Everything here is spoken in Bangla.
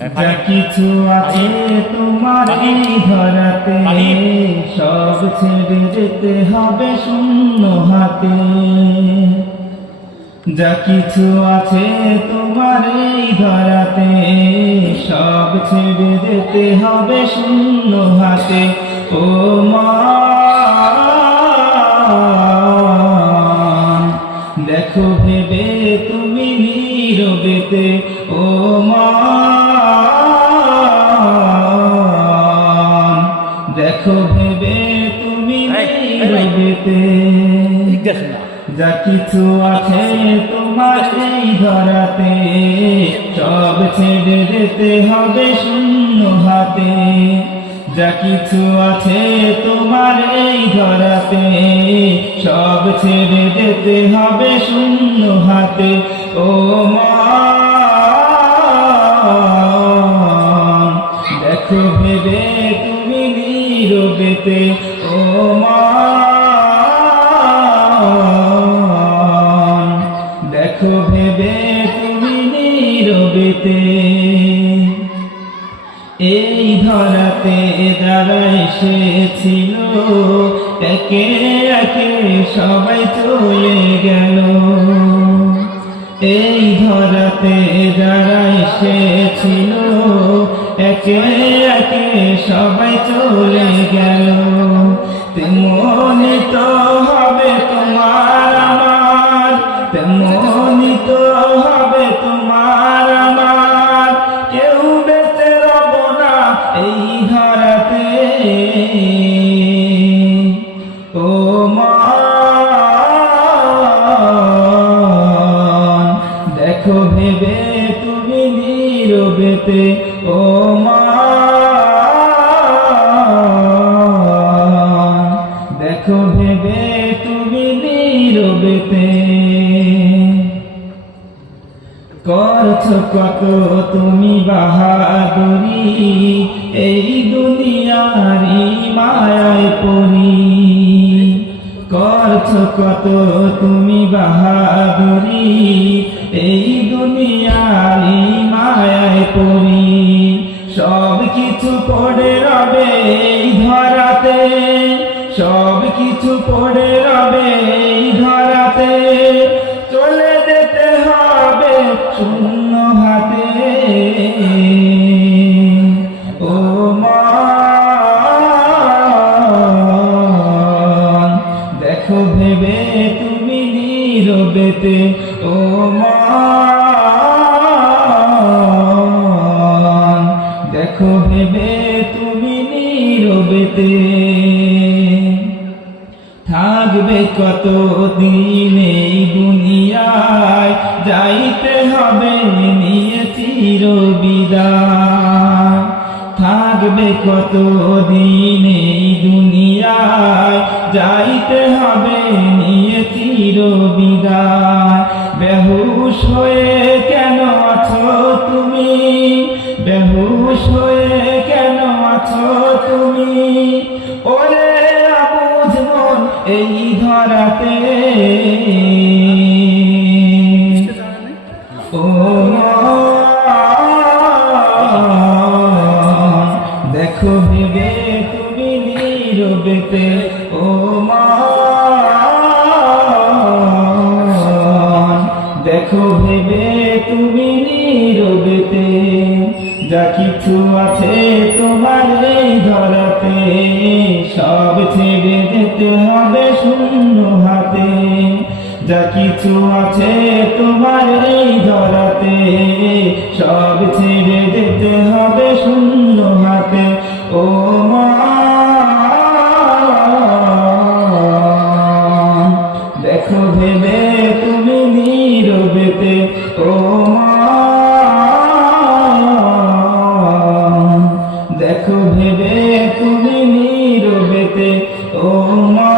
যা কিছু আছে তোমার এই ধরাতে সব ছেড়ে যেতে হবে শূন্য হাতে। যা কিছু আছে তোমার এই ধরাতে সব ছেড়ে যেতে হবে শূন্য হাতে। ও মা দেখো ভেবে তুমি নীরবেতে, ও মা দেখো ভেবে তুমি নীরবেতে। যা কিছু আছে তোমার এই ধরাতে সব ছেড়ে যেতে হবে শূন্য হাতে। যা কিছু আছে তোমার এই ধরাতে সব ছেড়ে যেতে হবে শূন্য হাতে। ও মা দেখো ভেবে তুমি নীরবেতে, ও মা দেখো ভেবে তুমি নীরবেতে। এই ধরাতে যারা এসেছিল একে একে সবাই চলে গেল। এই ধরাতে যারা এসেছিল একে একে সবাই চলে গেল। তেমনি তো হবে তোমার আমার, তেমনি তো হবে তোমার আমার। কেউ বেঁচে রব না এই ধরাতে, ও মা দেখো ভেবে তুমি নীরবেতে, ও মা দেখো ভেবে তুমি নীরবেতে। করছো কত তুমি বাহাদুরি এই দুনিয়ারি মায়ায় পড়ি। করছো কত তুমি বাহাদুরি এই দুনিয়ারি মায়ায় পড়ি। সব কিছু পড়ে রবে এই ধরাতে, সব কিছু পড়ে রবে এই ধরাতে। চলে যেতে হবে শূন্য হাতে, ও মা দেখো ভেবে তুমি নীরবেতে, ও মা দেখো ভেবে তুমি নীরবেতে। থাকবে কত দিন এই দুনিয়ায়, যাইতে হবে নিয়ে চির বিদায়। থাকবে কত দিন এই দুনিয়ায়, যাইতে হবে নিয়ে চির বিদায়। বেহুশ হয়ে কেন আছো তুমি, বেহুশ হয়ে কেন আছো তুমি। ওরে আবুঝ মন এই ধরাতে, ও দেখো ভেবে তুমি নীরবেতে, ও মা দেখো ভেবে তুমি নীরবেতে। যা কিছু আছে তোমার এই ধরাতে সব ছেড়ে যেতে হবে শূন্য হাতে। যা কিছু আছে তোমার এই ধরাতে সব ছেড়ে যেতে হবে শূন্য হাতে। ও মা দেখো ভেবে তুমি নীরবেতে, ও মা দেখো ভেবে তুমি নীরবেতে, ও মা।